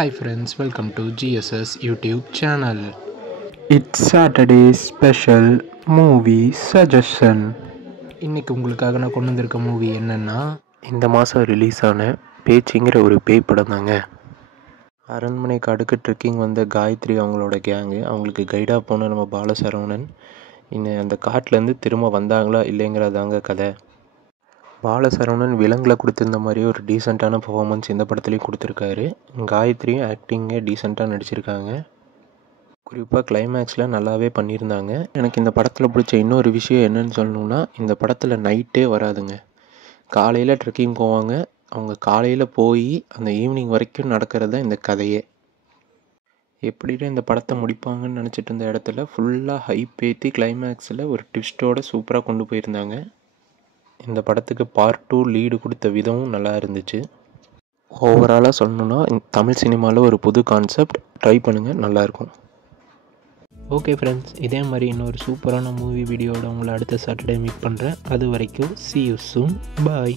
Hi friends, welcome to GSS YouTube channel. It's Saturday special movie suggestion. இன்னைக்கு உங்களுக்காக நான் கொண்டு வந்திருக்க மூவி என்னன்னா, இந்த மாதம் ரிலீஸ் ஆன பேச்சிங்கிற ஒரு பேய் படம் தாங்க. அரண்மனை காடுக்கு ட்ரெக்கிங் வந்த காயத்ரி அவங்களோட கேங்கு, அவங்களுக்கு கைடாக போன நம்ம பாலசரவணன் இன்னும் அந்த காட்டிலேருந்து திரும்ப வந்தாங்களா இல்லைங்கிறதாங்க கதை. பாலசரவணன் விலங்குல கொடுத்துருந்த மாதிரியே ஒரு டீசெண்டான பர்ஃபார்மன்ஸ் இந்த படத்துலேயும் கொடுத்துருக்காரு. காயத்ரியும் ஆக்டிங்கே டீசெண்டாக நடிச்சிருக்காங்க. குறிப்பாக கிளைமேக்ஸில் நல்லாவே பண்ணியிருந்தாங்க. எனக்கு இந்த படத்தில் பிடிச்ச இன்னொரு விஷயம் என்னன்னு சொல்லணுன்னா, இந்த படத்தில் நைட்டே வராதுங்க. காலையில் ட்ரெக்கிங் போவாங்க. அவங்க காலையில் போய் அந்த ஈவினிங் வரைக்கும் நடக்கிறது தான் இந்த கதையே. எப்படின்னு இந்த படத்தை முடிப்பாங்கன்னு நினச்சிட்டு இருந்த இடத்துல ஃபுல்லாக ஹைப் ஏற்றி கிளைமேக்ஸில் ஒரு ட்விஸ்ட்டோட சூப்பராக கொண்டு போயிருந்தாங்க. இந்த படத்துக்கு பார்ட் 2 லீடு கொடுத்த விதமும் நல்லா இருந்துச்சு. ஓவராலாக சொல்லணுன்னா தமிழ் சினிமாவில் ஒரு புது கான்செப்ட், ட்ரை பண்ணுங்கள், நல்லாயிருக்கும். ஓகே ஃப்ரெண்ட்ஸ், இதே மாதிரி இன்னொரு சூப்பரான மூவி வீடியோட உங்களை அடுத்த சாட்டர்டே மீட் பண்ணுறேன். அது வரைக்கும் see you soon. Bye.